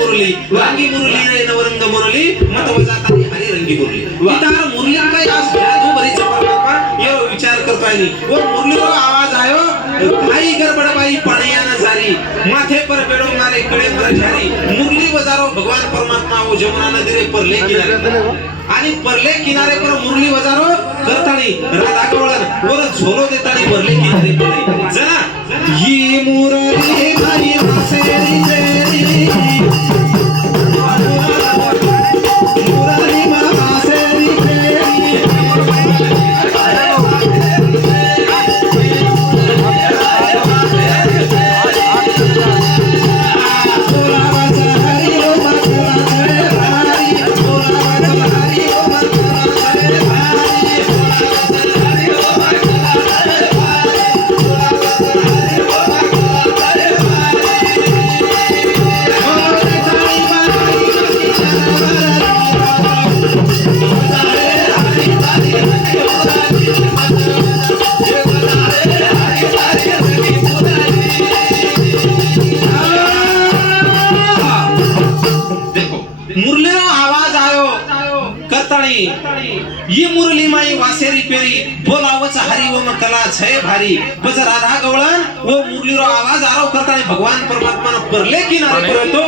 मुरली वांगी मुरली रे नवरंग मुरली मत वजातानी हरी रंगी मुरली इतार मुरली काय आज जादू भरी परमात्मा यो विचार करतोय नी वो मुरली रो आवाज आयो काही गडबड बाई पाणिया न जारी माथे पर बेडो मारे कड़े पर झारी मुरली बजारो भगवान परमात्मा वो जमुना नदी रे परले किनारे आणि परले किनारे पर मुरली बजारो करतानी राधा गवळण वर झोलो देतानी परले किनारे पडले जना ही मुरली भाई वासेरी तेरी मुरली मा वासेरी तेरी ये मुरली माई वासेरी पेरी बोलावच हरी वो कला छय भारी बस राधा गवळण वो मुरली रो आवाज आरो करता भगवान परमात्मा परले किनारे तो